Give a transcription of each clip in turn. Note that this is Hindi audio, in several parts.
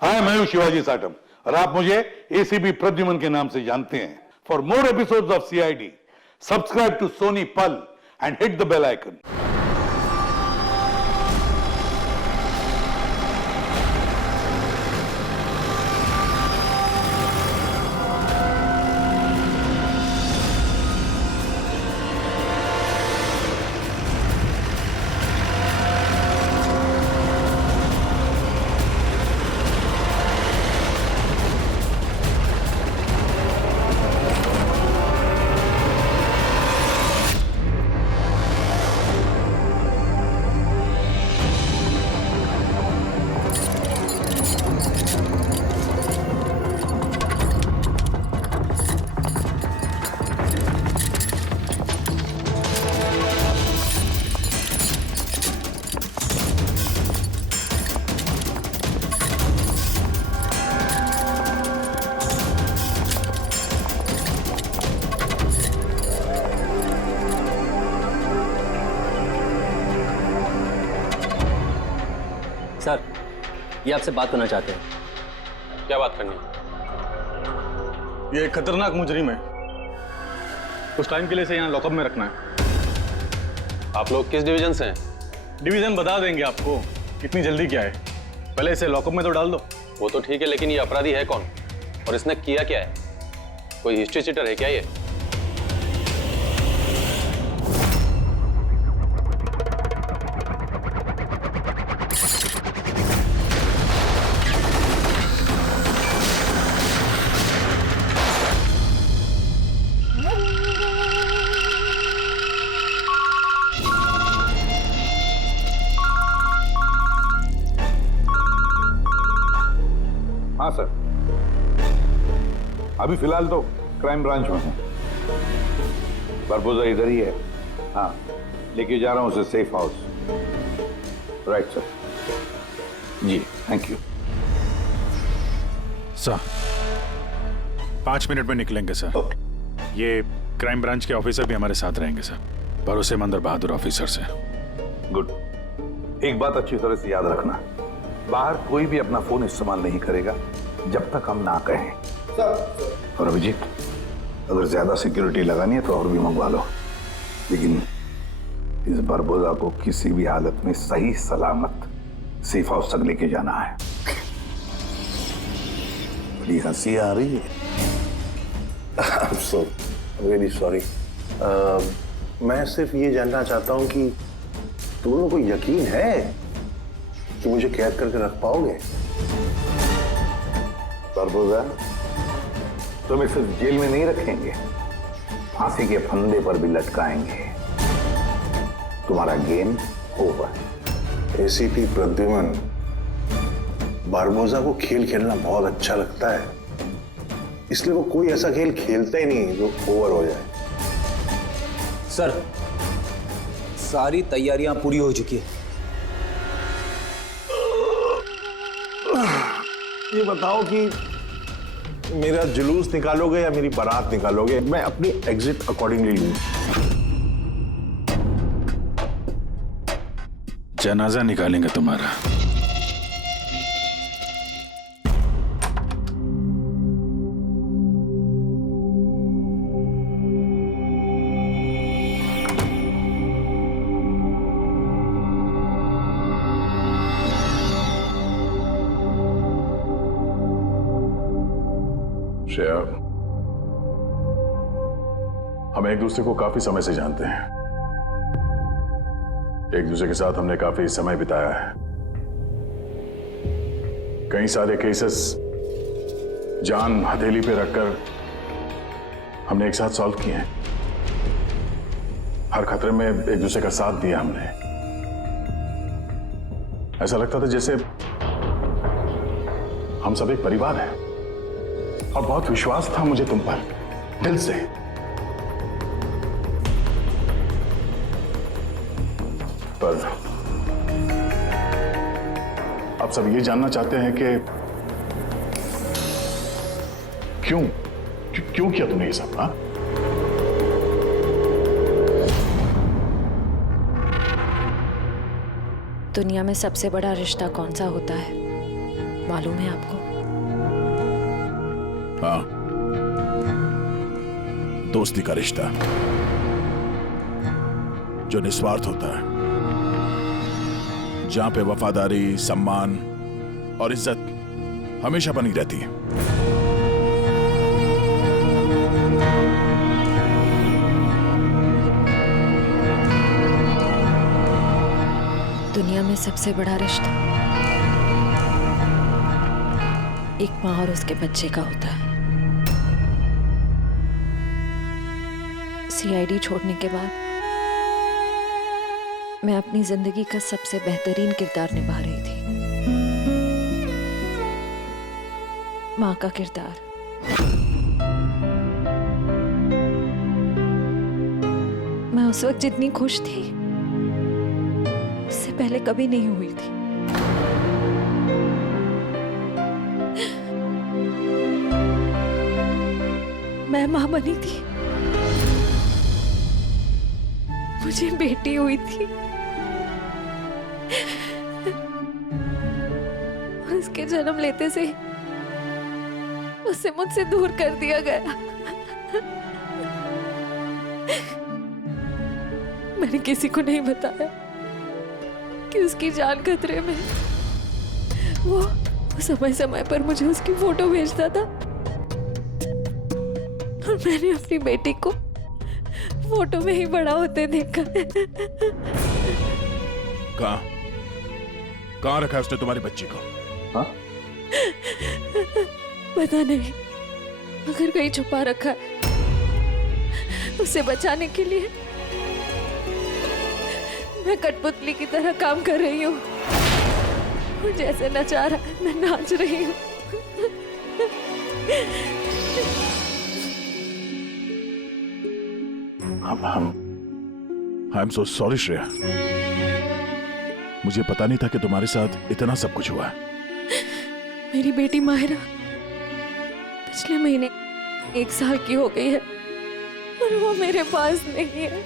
हाय, मैं हूं शिवाजी साटम और आप मुझे एसीपी प्रद्युमन के नाम से जानते हैं। For more episodes of CID, subscribe to Sony Pal and hit the bell icon. Sir, ये आपसे बात करना चाहते हैं। क्या बात करनी है? ये एक खतरनाक मुजरिम है। कुछ टाइम के लिए इसे यहाँ लॉकअप में रखना है। आप लोग किस डिवीजन से हैं? डिवीजन बता देंगे आपको, इतनी जल्दी क्या है। पहले इसे लॉकअप में तो डाल दो। वो तो ठीक है, लेकिन ये अपराधी है कौन और इसने किया क्या है? कोई हिस्ट्री चीटर है क्या ये? हाँ सर, अभी फिलहाल तो क्राइम ब्रांच में हूँ। बारबोजा इधर ही है। हाँ, लेके जा रहा हूँ उसे सेफ हाउस। Right sir. जी, थैंक यू सर। 5 मिनट में निकलेंगे सर। ये क्राइम ब्रांच के ऑफिसर भी हमारे साथ रहेंगे सर, भरोसेमंद और बहादुर ऑफिसर से। गुड। एक बात अच्छी तरह से याद रखना, बाहर कोई भी अपना फोन इस्तेमाल नहीं करेगा जब तक हम ना कहें। और अभिजीत, अगर ज्यादा सिक्योरिटी लगानी है तो और भी मंगवा लो, लेकिन इस बारबोजा को किसी भी हालत में सही सलामत सेफ हाउस तक लेके जाना है। बड़ी हंसी आ रही है। I'm so really sorry. मैं सिर्फ ये जानना चाहता हूँ कि तुम लोगों को यकीन है कि मुझे कैद करके रख पाओगे? बारबोजा, तुम्हें सिर्फ जेल में नहीं रखेंगे, फांसी के फंदे पर भी लटकाएंगे। तुम्हारा game over. ACP Pradyuman, Barbosa को खेल खेलना बहुत अच्छा लगता है, इसलिए वो कोई ऐसा खेल खेलता ही नहीं जो ओवर हो जाए। सर, सारी तैयारियां पूरी हो चुकी है। ये बताओ कि मेरा जुलूस निकालोगे या मेरी बारात निकालोगे? मैं अपनी एग्जिट अकॉर्डिंगली लूंगा। जनाजा निकालेंगे तुम्हारा। श्रेया, हम एक दूसरे को काफी समय से जानते हैं। एक दूसरे के साथ हमने काफी समय बिताया है। कई सारे केसेस जान हथेली पे रखकर हमने एक साथ सॉल्व किए हैं। हर खतरे में एक दूसरे का साथ दिया हमने। ऐसा लगता था जैसे हम सब एक परिवार हैं, और बहुत विश्वास था मुझे तुम पर, दिल से। पर अब सब ये जानना चाहते हैं कि क्यों किया तूने ये सब? हाँ, दुनिया में सबसे बड़ा रिश्ता कौन सा होता है? मालूम है आपको? हाँ, दोस्ती का रिश्ता जो निस्वार्थ होता है, जहां पे वफादारी, सम्मान और इज्जत हमेशा बनी रहती है। दुनिया में सबसे बड़ा रिश्ता एक माँ और उसके बच्चे का होता है। सीआईडी छोड़ने के बाद मैं अपनी जिंदगी का सबसे बेहतरीन किरदार निभा रही थी, माँ का किरदार। मैं उस वक्त जितनी खुश थी उससे पहले कभी नहीं हुई थी। मैं मां बनी थी, मुझे बेटी हुई थी और उसके जन्म लेते से उसे मुझसे दूर कर दिया गया। मैंने किसी को नहीं बताया कि उसकी जान खतरे में है। वो समय समय पर मुझे उसकी फोटो भेजता था और मैंने अपनी बेटी को फोटो में ही बड़ा होते देखा। कहाँ रखा है उसने तुम्हारी बच्ची को? हाँ? पता नहीं, अगर कहीं छुपा रखा है उसे बचाने के लिए मैं कठपुतली की तरह काम कर रही हूँ। जैसे नचा रहा है मैं नाच रही हूँ। I am so sorry Shreya, मुझे पता नहीं था कि तुम्हारे साथ इतना सब कुछ हुआ है। मेरी बेटी माहिरा पिछले महीने 1 साल की हो गई है और वो मेरे पास नहीं है।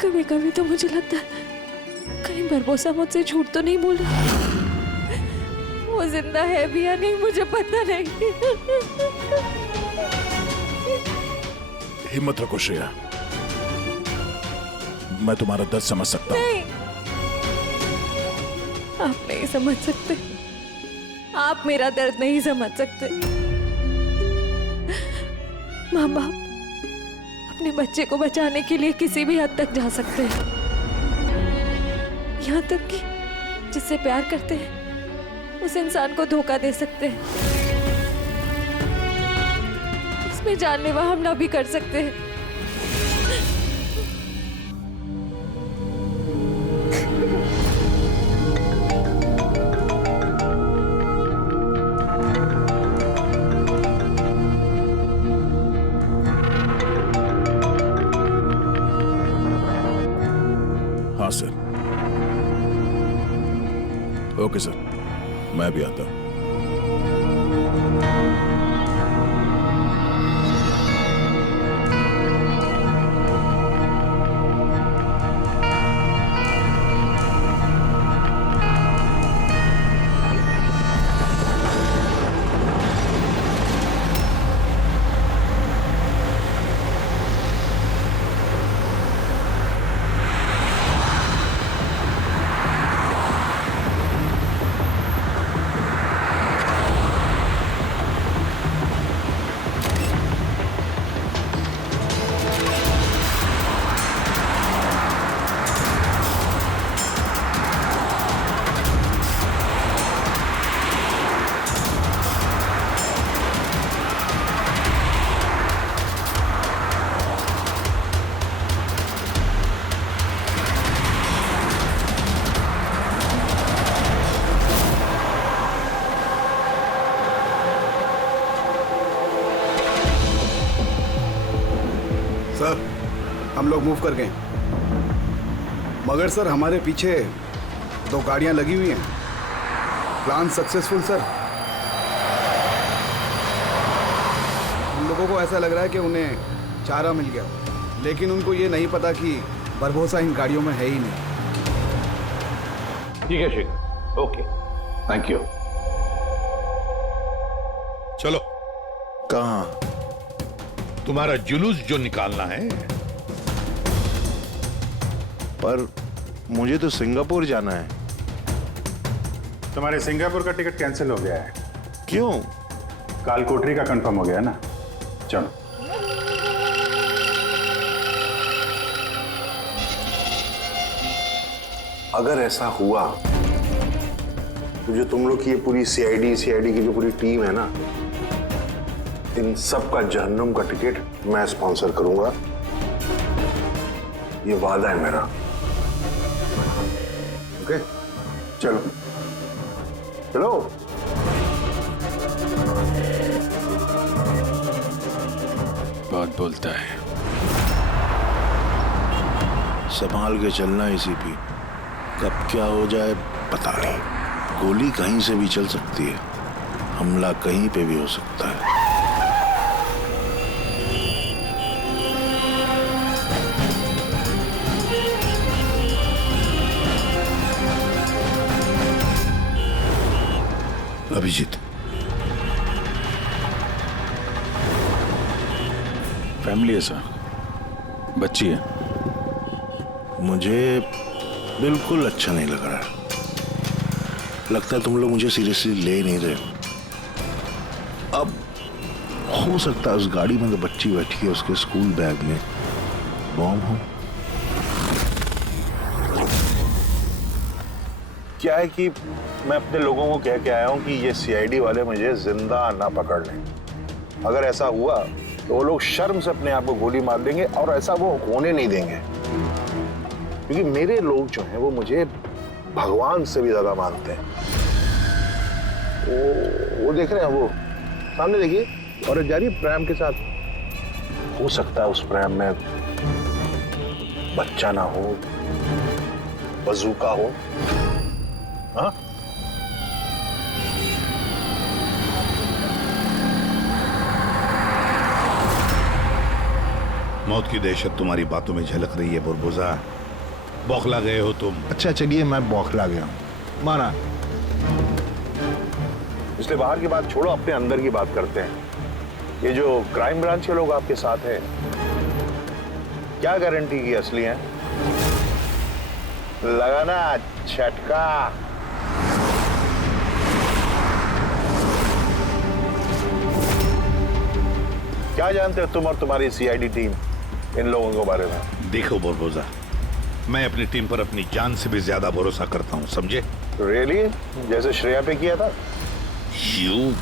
कभी कभी तो मुझे लगता है कहीं बरबोसा मुझसे झूठ तो नहीं बोल रहा। वो जिंदा है भी या नहीं मुझे पता नहीं। हिम्मत रखो श्रेया, मैं तुम्हारा दर्द समझ सकता हूँ। नहीं, आप नहीं समझ सकते, आप मेरा दर्द नहीं समझ सकते। माँ बाप अपने बच्चे को बचाने के लिए किसी भी हद तक जा सकते हैं, यहाँ तक कि जिससे प्यार करते हैं उस इंसान को धोखा दे सकते हैं, उसमें जानलेवा हमला भी कर सकते हैं। हाँ सर। ओके सर, मैं भी आता हूँ। सर, हम लोग मूव कर गए, मगर सर हमारे पीछे 2 गाड़ियां लगी हुई हैं। Plan successful sir. हम लोगों को ऐसा लग रहा है कि उन्हें चारा मिल गया, लेकिन उनको ये नहीं पता कि बरबोसा इन गाड़ियों में है ही नहीं। ठीक है शेख, ओके, थैंक यू। चलो, कहाँ? तुम्हारा जुलूस जो निकालना है। पर मुझे तो सिंगापुर जाना है। तुम्हारे सिंगापुर का टिकट कैंसिल हो गया है। क्यों? काल कोठरी का कंफर्म हो गया ना। चलो। अगर ऐसा हुआ तो जो तुम लोग की ये पूरी सीआईडी की जो पूरी टीम है ना, इन सब का जहन्नुम का टिकट मैं स्पॉन्सर करूंगा। ये वादा है मेरा। ओके, चलो चलो। बहुत बोलता है। संभाल के चलना एसीपी, कब क्या हो जाए पता नहीं। गोली कहीं से भी चल सकती है, हमला कहीं पे भी हो सकता है। अभिजीत, फैमिली है सर, बच्ची है। मुझे बिल्कुल अच्छा नहीं लग रहा है। लगता है तुम लोग मुझे सीरियसली ले नहीं रहे। अब हो सकता है उस गाड़ी में तो बच्ची बैठी है, उसके स्कूल बैग में बॉम्ब हो। क्या है कि मैं अपने लोगों को कह के आया हूं कि ये सीआईडी वाले मुझे जिंदा ना पकड़ लें। अगर ऐसा हुआ तो वो लोग शर्म से अपने आप को गोली मार देंगे, और ऐसा वो होने नहीं देंगे, क्योंकि मेरे लोग जो हैं वो मुझे भगवान से भी ज्यादा मानते हैं। वो देख रहे हैं, वो सामने देखिए, और जा रही है प्रेम के साथ। हो सकता है उस प्रेम में बच्चा ना हो, बजूका हो। हाँ, मौत की दहशत तुम्हारी बातों में झलक रही है बुरबुजा। बौखला गए हो तुम। अच्छा चलिए, मैं बौखला गया हूं, माना। इसलिए बाहर की बात छोड़ो, अपने अंदर की बात करते हैं। ये जो क्राइम ब्रांच के लोग आपके साथ हैं, क्या गारंटी की असली हैं? लगा ना झटका। क्या जानते हो तुम और तुम्हारी सीआईडी टीम इन लोगों के बारे में? देखो बुरबुजा, मैं अपनी टीम पर अपनी जान से भी ज्यादा भरोसा करता हूं, समझे? रियली? जैसे श्रेया पे किया था? यू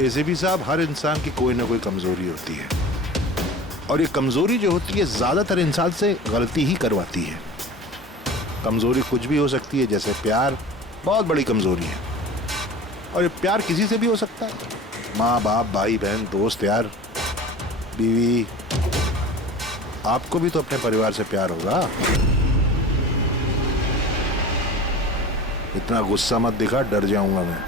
एसीपी साहब, हर इंसान की कोई ना कोई कमजोरी होती है, और ये कमजोरी जो होती है ज्यादातर इंसान से गलती ही करवाती है। कमजोरी कुछ भी हो सकती है, जैसे प्यार बहुत बड़ी कमजोरी है, और ये प्यार किसी से भी हो सकता है। माँ बाप, भाई बहन, दोस्त, यार, बीवी। आपको भी तो अपने परिवार से प्यार होगा। इतना गुस्सा मत दिखा, डर जाऊंगा मैं।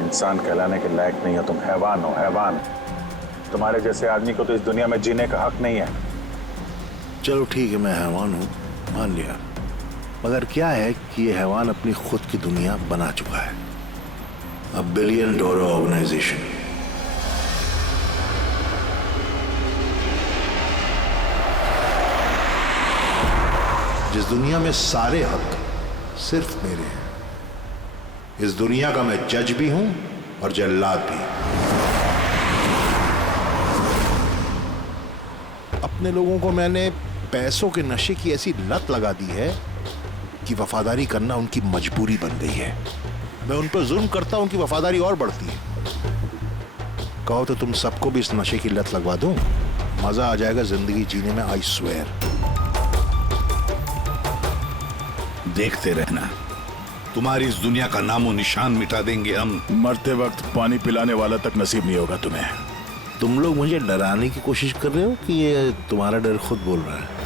इंसान कहलाने के लायक नहीं हो तुम, हैवान हो, हैवान। तुम्हारे जैसे आदमी को तो इस दुनिया में जीने का हक नहीं है। चलो ठीक है, मैं हैवान हूं, मान लिया। मगर क्या है कि ये हैवान अपनी खुद की दुनिया बना चुका है, $1 बिलियन ऑर्गेनाइजेशन। जिस दुनिया में सारे हक सिर्फ मेरे हैं। इस दुनिया का मैं जज भी हूं और जल्लाद भी। अपने लोगों को मैंने पैसों के नशे की ऐसी लत लगा दी है कि वफादारी करना उनकी मजबूरी बन गई है। मैं उन पर जुल्म करता हूं कि वफादारी और बढ़ती है। कहो तो तुम सबको भी इस नशे की लत लगवा दूं, मजा आ जाएगा जिंदगी जीने में, आई स्वेयर। देखते रहना, तुम्हारी इस दुनिया का नामो निशान मिटा देंगे हम। मरते वक्त पानी पिलाने वाला तक नसीब नहीं होगा तुम्हें। तुम लोग मुझे डराने की कोशिश कर रहे हो कि ये तुम्हारा डर खुद बोल रहा है?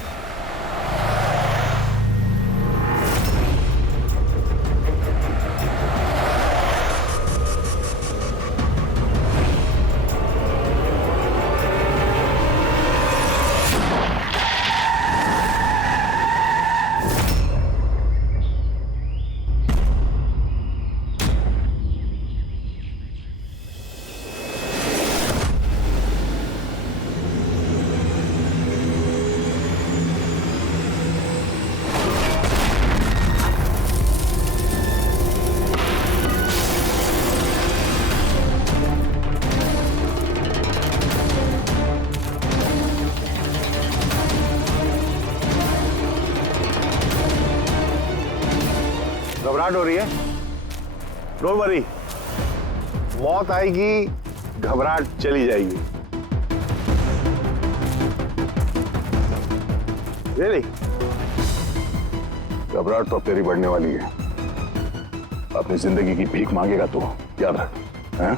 घबराहट हो रही है? डोंट वरी, मौत आएगी, घबराहट चली जाएगी। Really? घबराहट तो अब तेरी बढ़ने वाली है। अपनी जिंदगी की भीख मांगेगा तू, याद रख। हैं?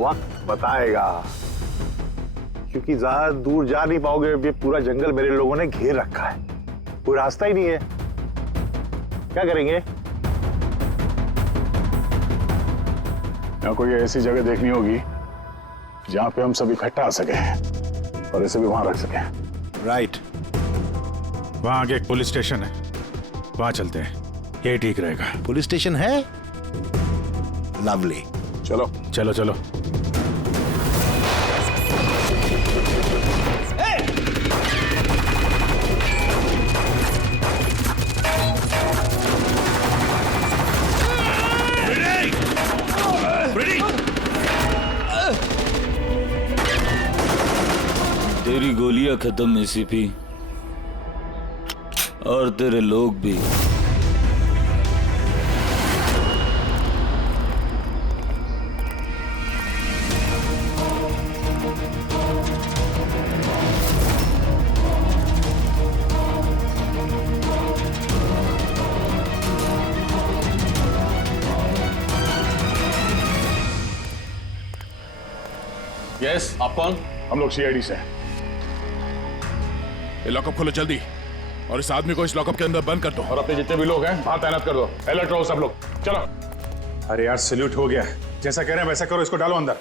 वक्त बताएगा, क्योंकि ज्यादा दूर जा नहीं पाओगे। ये पूरा जंगल मेरे लोगों ने घेर रखा है, कोई रास्ता ही नहीं है। क्या करेंगे? यहाँ कोई ऐसी जगह देखनी होगी जहां पे हम सब इकट्ठा आ सके और इसे भी वहां रख सके। राइट। वहां आगे एक पुलिस स्टेशन है, वहां चलते हैं, ये ठीक रहेगा। पुलिस स्टेशन है? लवली। चलो चलो चलो। तेरी गोलियां खत्म एसीपी, और तेरे लोग भी। यस, आप कौन? हम लोग सीआईडी से हैं। ये लॉकअप खोलो जल्दी, और इस आदमी को इस लॉकअप के अंदर बंद कर दो। और अपने जितने भी लोग हैं वहां तैनात कर दो। अलर्ट रहो सब लोग, चलो। अरे यार सैल्यूट हो गया, जैसा कह रहे हैं वैसा करो, इसको डालो अंदर।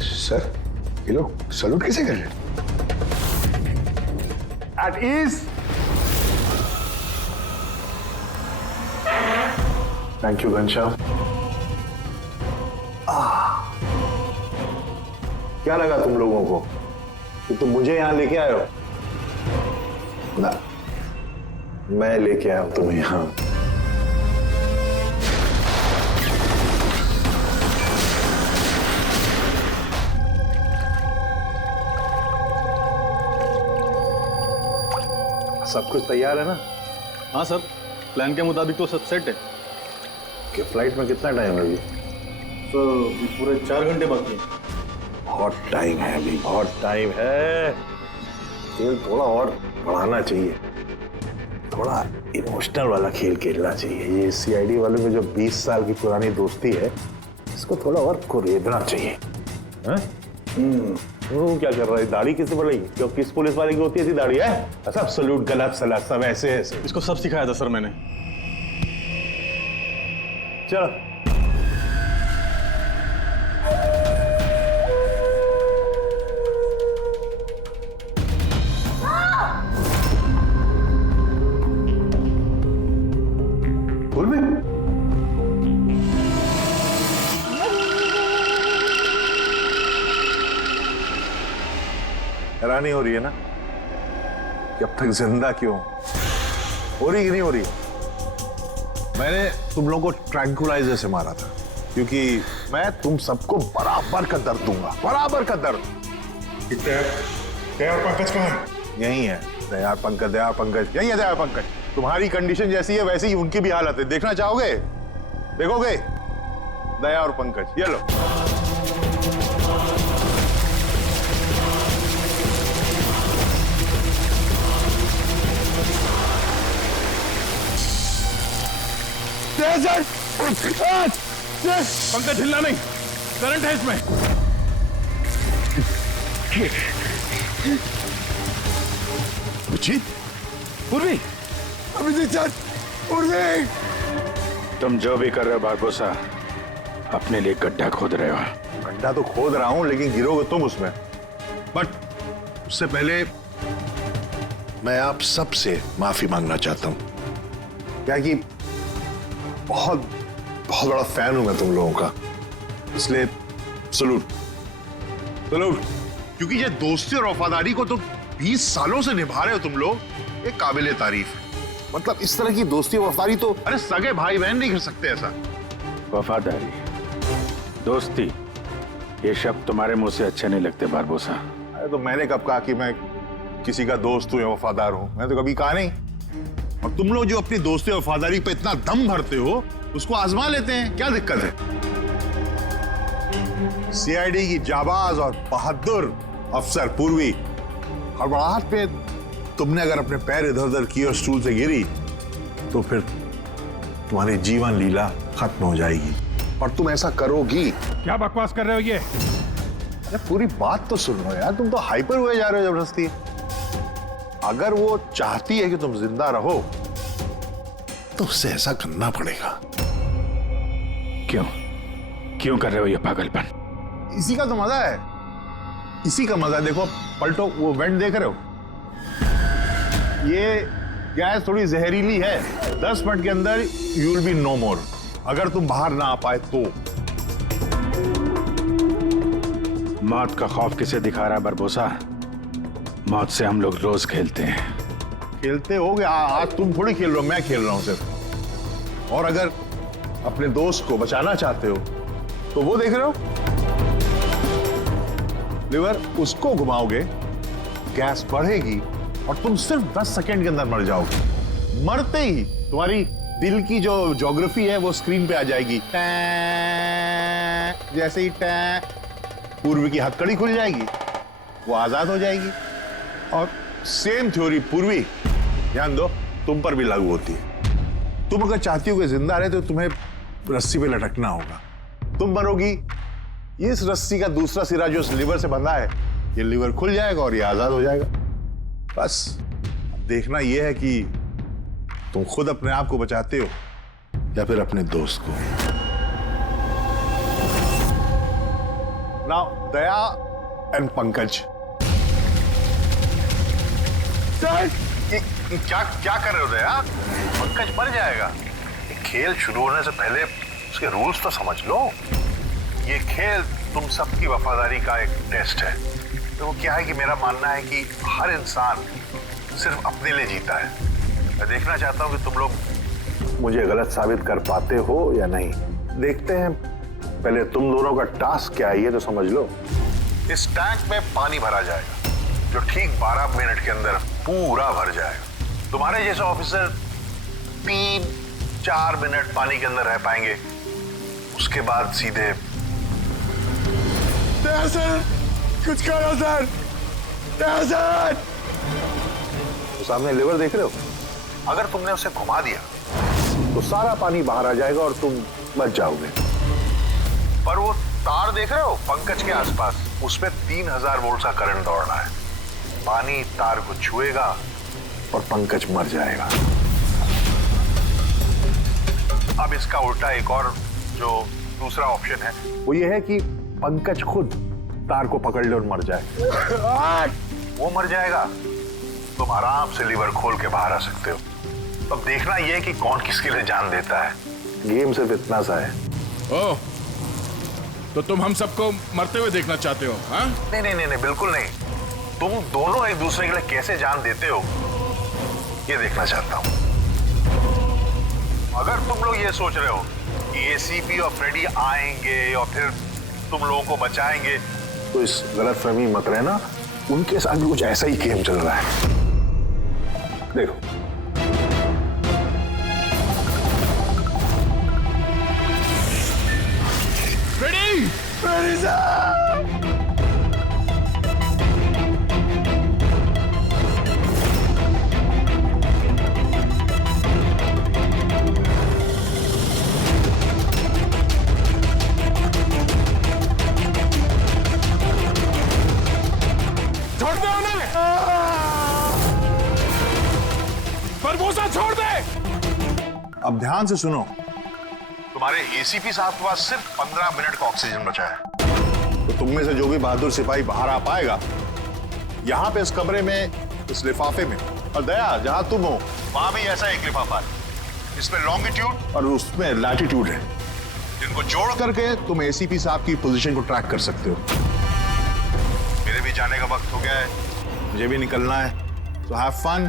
सर, ये लोग सैल्यूट कैसे कर रहे? At ease. Thank you Ghanshyam. क्या लगा तुम लोगों को कि तुम मुझे यहां लेके आए हो? ना, मैं लेके आया हूं तुम्हें यहां। सब कुछ तैयार है ना? हाँ सर, प्लान के मुताबिक तो सब सेट है। कि फ्लाइट में कितना टाइम है अभी? तो पूरे 4 घंटे बाकी हैं। बहुत टाइम है अभी, बहुत टाइम है। खेल थोड़ा और बढ़ाना चाहिए, थोड़ा इमोशनल वाला खेल खेलना चाहिए। ये सीआईडी वालों में जो 20 साल की पुरानी दोस्ती है, इसको थोड़ा और कुरेदना चाहिए। वो क्या कर रहा है? दाढ़ी किससे बढ़ाई? क्यों किस पुलिस वाले की होती है ऐसी दाढ़ी है? सब सलूट, गलत सलाह, सब ऐसे ऐसे। इसको सब सिखाया था सर मैंने। चलो बोल में हैरानी हो रही है ना कि अब तक जिंदा क्यों? हो रही कि नहीं हो रही? मैंने तुम लोगों को ट्रैंकुलाइजर से मारा था, क्योंकि मैं तुम सबको बराबर का दर्द दूंगा, बराबर का दर्द। दयार पंकज कहाँ है? यही है दयार पंकज, दयार पंकज यही है। दयार पंकज, तुम्हारी कंडीशन जैसी है वैसी ही उनकी भी हालत है। देखना चाहोगे? देखोगे? दया और पंकज, ये लो। पंकज हिलना नहीं, करंट है इसमें। पूर्वी, अभिजीत सर, पूर्वी। तुम जो भी कर रहे हो बारबोसा, अपने लिए गड्ढा खोद रहे हो। गड्ढा तो खोद रहा हूं, लेकिन गिरोगे तुम उसमें। बट उससे पहले मैं आप सबसे माफी मांगना चाहता हूं। क्या कि बहुत बहुत बड़ा फैन हूं मैं तुम लोगों का, इसलिए सलूट सलूट। क्योंकि ये दोस्ती और वफादारी को तो 20 सालों से निभा रहे हो तुम लोग, ये काबिले तारीफ है। मतलब इस तरह की दोस्ती और वफादारी तो अरे सगे भाई बहन नहीं कर सकते ऐसा। वफादारी, दोस्ती, ये शब्द तुम्हारे मुंह से अच्छे नहीं लगते बारबोसा। अरे तो मैंने कब कहा कि मैं किसी का दोस्त हूं या वफादार हूं, मैं तो कभी कहा नहीं। और तुम लोग जो अपनी दोस्ती और वफादारी पे इतना दम भरते हो, उसको आजमा लेते हैं, क्या दिक्कत है? सीआईडी की जाबाज और बहादुर अफसर पूर्वी, हड़बड़ाहट पे तुमने अगर अपने पैर इधर उधर किए और स्टूल से गिरी तो फिर तुम्हारी जीवन लीला खत्म हो जाएगी। और तुम ऐसा करोगी। क्या बकवास कर रहे हो ये? अरे पूरी बात तो सुन लो यार, तुम तो हाइपर हुए जा रहे हो जबरदस्ती। अगर वो चाहती है कि तुम जिंदा रहो तो उससे ऐसा करना पड़ेगा। क्यों क्यों कर रहे हो ये पागलपन? इसी का तो मजा है, इसी का मजा। देखो पलटो, वो वेंट देख रहे हो? ये गैस थोड़ी जहरीली है, 10 मिनट के अंदर यू विल बी नो मोर। अगर तुम बाहर ना आ पाए तो। मौत का खौफ किसे दिखा रहा है बरबोसा? मौत से हम लोग रोज खेलते हैं। खेलते होगे, आज तुम थोड़ी खेल रहे हो, मैं खेल रहा हूं सिर्फ। और अगर अपने दोस्त को बचाना चाहते हो तो वो देख रहे हो, लिवर उसको घुमाओगे, गैस बढ़ेगी और तुम सिर्फ 10 सेकंड के अंदर मर जाओगे। मरते ही तुम्हारी दिल की जो ज्योग्राफी है वो स्क्रीन पे आ जाएगी। जैसे ही पूर्वी की हथकड़ी खुल जाएगी, वो आजाद हो जाएगी। और सेम थ्योरी पूर्वी, ध्यान दो, तुम पर भी लागू होती है। तुम अगर चाहती हो कि जिंदा रहे तो तुम्हें रस्सी पे लटकना होगा। तुम मरोगी, इस रस्सी का दूसरा सिरा जो लिवर से बंधा है, ये लिवर खुल जाएगा और ये आजाद हो जाएगा। बस देखना यह है कि तुम खुद अपने आप को बचाते हो या फिर अपने दोस्त को। Now Daya and Pankaj. क्या क्या कर रहे हो दया? पंकज मर जाएगा। खेल शुरू होने से पहले उसके रूल्स तो समझ लो। ये खेल तुम सबकी वफादारी का एक टेस्ट है। तो वो क्या है कि मेरा मानना है कि हर इंसान सिर्फ अपने लिए जीता है। मैं देखना चाहता हूं कि तुम लोग मुझे गलत साबित कर पाते हो या नहीं। देखते हैं, पहले तुम दोनों का टास्क क्या है ये तो समझ लो। इस टैंक में पानी भरा जाएगा जो ठीक 12 मिनट के अंदर पूरा भर जाएगा। तुम्हारे जैसे ऑफिसर 3-4 मिनट पानी के अंदर रह पाएंगे, उसके बाद सीधे। सर कुछ करो सर, सर। तो सामने लिवर देख रहे हो, अगर तुमने उसे घुमा दिया तो सारा पानी बाहर आ जाएगा और तुम बच जाओगे। पर वो तार देख रहे हो पंकज के आसपास, उसमें 3000 वोल्ट का करंट दौड़ रहा है। पानी तार को छुएगा और पंकज मर जाएगा। अब इसका उल्टा एक और जो दूसरा ऑप्शन है वो ये है कि पंकज खुद तार को पकड़ ले और मर जाए। वो मर जाएगा, तुम आराम से लीवर खोल के बाहर आ सकते हो। अब देखना यह है कि कौन किसके लिए जान देता है। गेम सिर्फ इतना सा है। ओह, तो तुम हम सबको मरते हुए देखना चाहते हो? हाँ? नहीं नहीं नहीं, बिल्कुल नहीं। तुम दोनों एक दूसरे के लिए कैसे जान देते हो ये देखना चाहता हूं। अगर तुम लोग ये सोच रहे हो कि एसीपी और फ्रेडी आएंगे और फिर तुम लोगों को बचाएंगे, तो इस गलतफहमी मत रहना। उनके साथ भी कुछ ऐसा ही गेम चल रहा है। देखो, फ्रेडी! फ्रेडी साहब! छोड़ दे उन्हें! बरबोसा छोड़ दे! अब ध्यान से सुनो। तुम्हारे एसीपी साहब के पास सिर्फ 15 मिनट का ऑक्सीजन बचा है। तो तुम में से जो भी बहादुर सिपाही बाहर आ पाएगा, यहां पे इस कमरे में, इस लिफाफे में, और दया जहां तुम हो वहां भी ऐसा एक लिफाफा है। इसमें लॉन्गिट्यूड और उसमें लैटिट्यूड है, जिनको जोड़ करके तुम एसीपी साहब की पोजीशन को ट्रैक कर सकते हो। मेरे भी जाने का वक्त हो गया है, मुझे भी निकलना है। So have fun,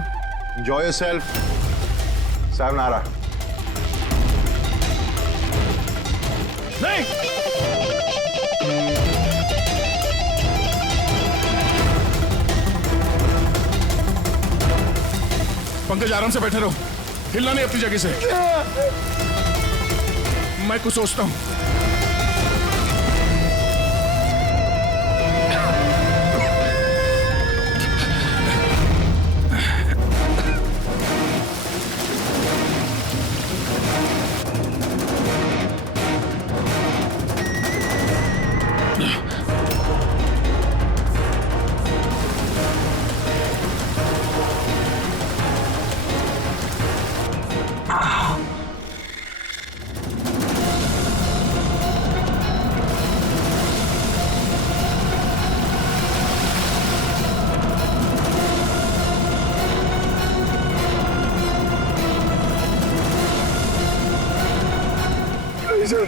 enjoy yourself. sayonara. नहीं! पंकज आराम से बैठे रहो, हिलना नहीं अपनी जगह से। मैं कुछ सोचता हूं। सर,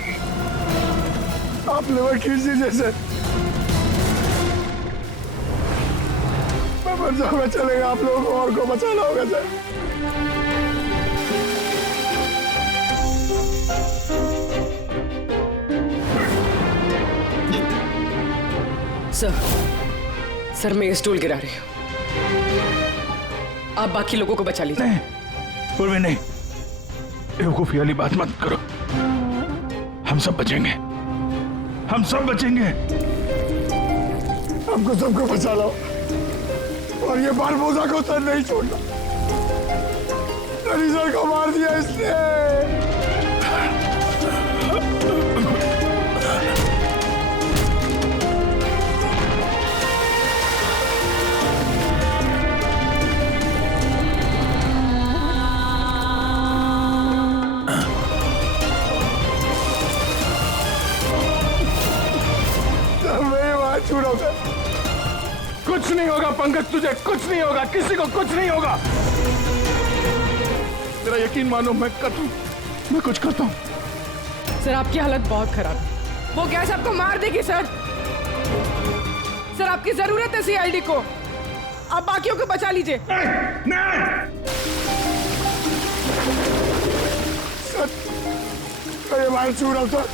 आप लेवर खींच दीजिए सर। मैं मर जाऊंगा, चलेगा। आप लोगों को और को बचाना होगा सर। सर मैं ये स्टूल गिरा रही हूँ, आप बाकी लोगों को बचा लीजिए। नहीं उर्मी, नहीं, बेवकूफी वाली बात मत करो। हम सब बचेंगे, हम सब बचेंगे। हमको सबको बचा लो और ये बारबोसा को तो नहीं छोड़ना। सर को मार दिया इसने। कुछ नहीं होगा पंकज, तुझे कुछ नहीं होगा, किसी को कुछ नहीं होगा। मेरा यकीन मानो, मैं कुछ करता हूँ। सर आपकी हालत बहुत खराब है, वो गैस आपको मार देगी सर। सर आपकी जरूरत है सीआईडी को, आप बाकियों को बचा लीजिए। सर ये बाहर छू रहा हूँ सर।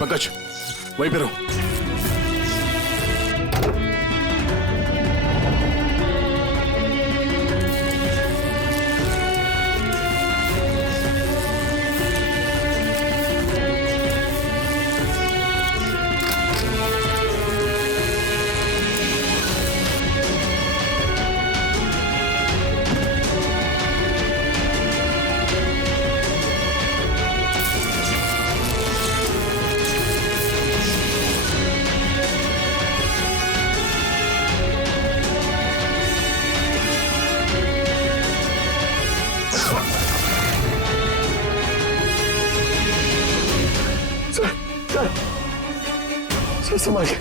पंकज वहीं पे रहो। संभाल के।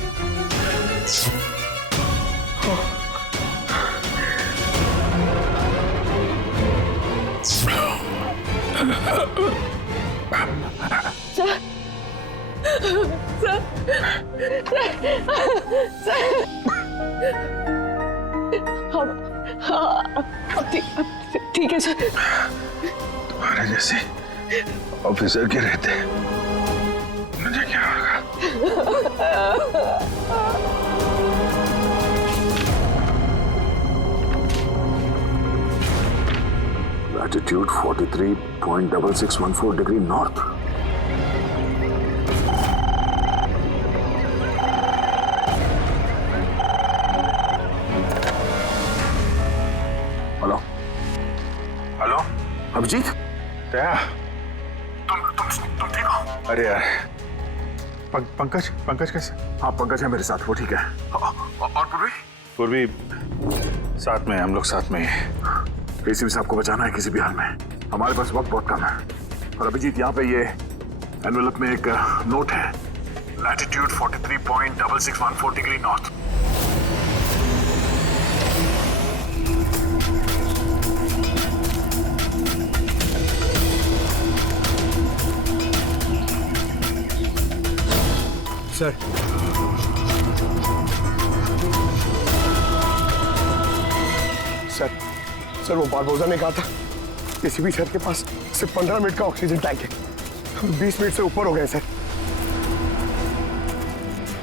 ठीक है सर। तुम्हारे जैसे ऑफिसर के रहते मुझे क्या होगा? Latitude 43.6614 degree north. Hello hello Abhijeet, Daya, तुम ठीक हो? अरे यार, पंकज कैसे? हाँ पंकज है मेरे साथ, वो ठीक है। और पूर्वी? पूर्वी साथ में, हम लोग साथ में ही। एसीपी साहब को बचाना है किसी भी हाल में, हमारे पास वक्त बहुत कम है। और अभिजीत यहाँ पे ये एनवेलप में एक नोट है, latitude 43.6614 degree north. Sir sir वो बारबोजा ने कहा था एसीपी सर के पास सिर्फ 15 मिनट का ऑक्सीजन टैंक है, 20 मिनट से ऊपर हो गए सर।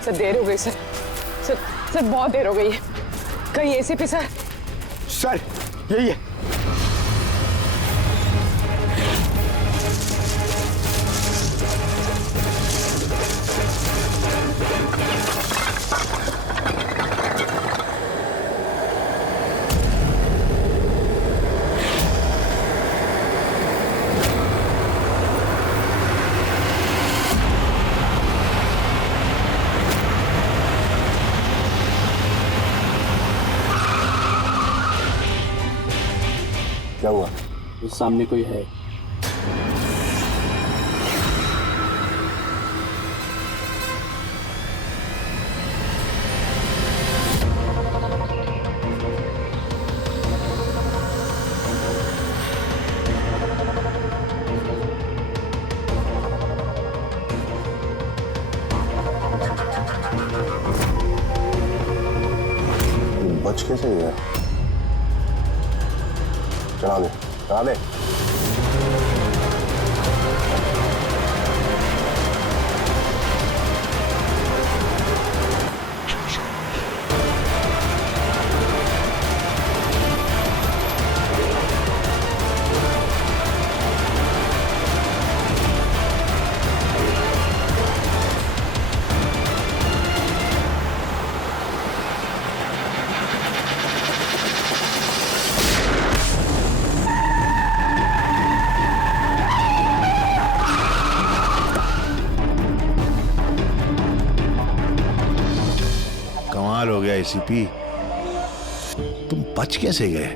सर देर हो गई सर, सर बहुत देर हो गई है। कहीं एसीपी सर? सर यही है। क्या हुआ? सामने कोई है। बच कैसे गया? चला दे। कमाल हो गया एसीपी, तुम बच कैसे गए?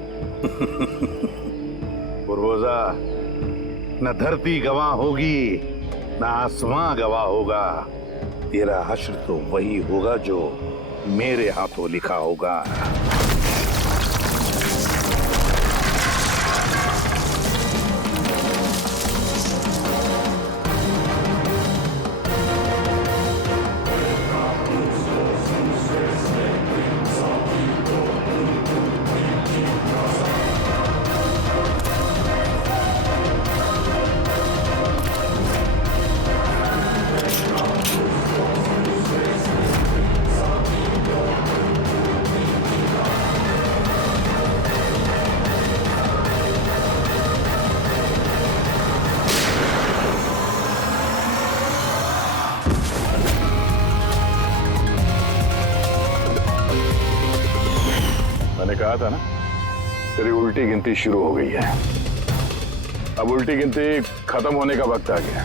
बुरबोजा, न धरती गवाह होगी न आसमां गवाह होगा, तेरा हश्र तो वही होगा जो मेरे हाथों लिखा होगा। मैंने कहा था ना, तेरी उल्टी गिनती शुरू हो गई है। अब उल्टी गिनती खत्म होने का वक्त आ गया।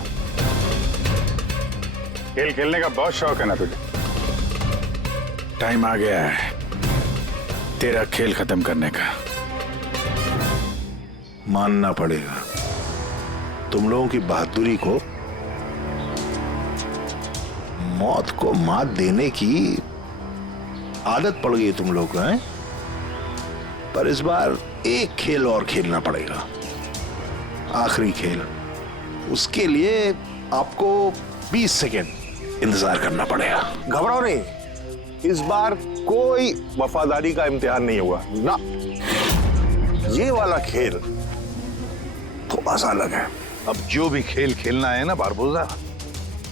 खेल खेलने का बहुत शौक है ना तुझे? टाइम आ गया है तेरा खेल खत्म करने का। मानना पड़ेगा, तुम लोगों की बहादुरी को, मौत को मात देने की आदत पड़ गई तुम लोग को, हैं? पर इस बार एक खेल और खेलना पड़ेगा, आखिरी खेल। उसके लिए आपको 20 सेकेंड इंतजार करना पड़ेगा। घबराओ नहीं, इस बार कोई वफादारी का इम्तिहान नहीं हुआ ना। ये वाला खेल थोड़ा सा अलग है। अब जो भी खेल खेलना है ना बारबोसा,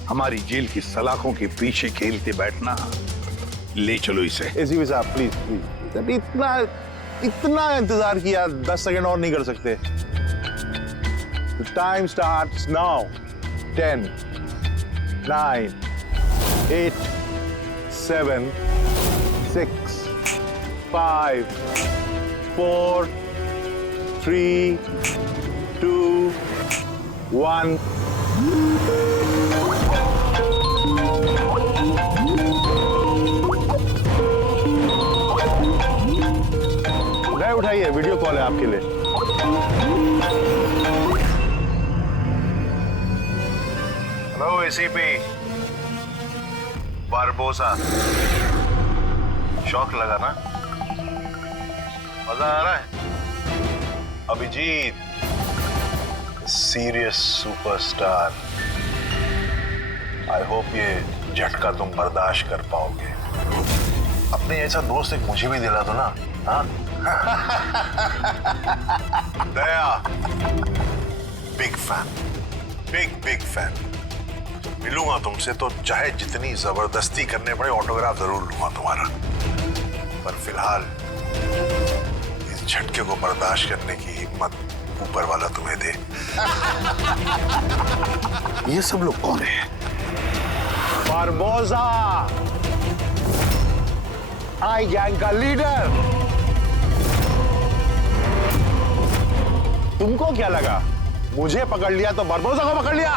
हमारी जेल की सलाखों के पीछे खेलते बैठना। ले चलो इसे। एसीपी साहब प्लीज प्लीज, अभी इतना इंतजार किया, 10 सेकंड और नहीं कर सकते? Time starts now. 10 9 8 7 6 5 4 3 2 1। उठाइए, वीडियो कॉल है आपके लिए। हेलो एसीपी बारबोसा, शौक लगा ना? मजा आ रहा है? Abhijeet serious superstar, I hope ये झटका तुम बर्दाश्त कर पाओगे। अपने ऐसा दोस्त एक मुझे भी दिला दो ना। हाँ दया, बिग फैन, बिग फैन। मिलूंगा तुमसे तो चाहे जितनी जबरदस्ती करने पड़े ऑटोग्राफ जरूर लूंगा तुम्हारा, पर फिलहाल इस झटके को बर्दाश्त करने की हिम्मत ऊपर वाला तुम्हें दे। ये सब लोग कौन है? बारबोसा, आई गैंग का लीडर। तुमको क्या लगा मुझे पकड़ लिया तो बारबोसा को पकड़ लिया?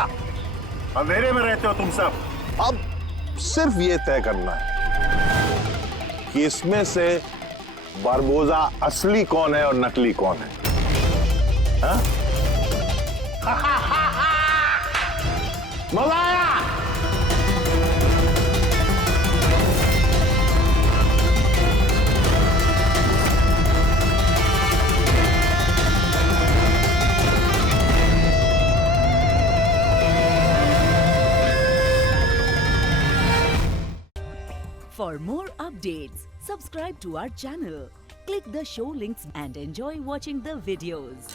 अंधेरे में रहते हो तुम सब। अब सिर्फ ये तय करना है कि इसमें से बारबोसा असली कौन है और नकली कौन है। हाँ? मजा आया? For more updates, subscribe to our channel, click the show links and enjoy watching the videos.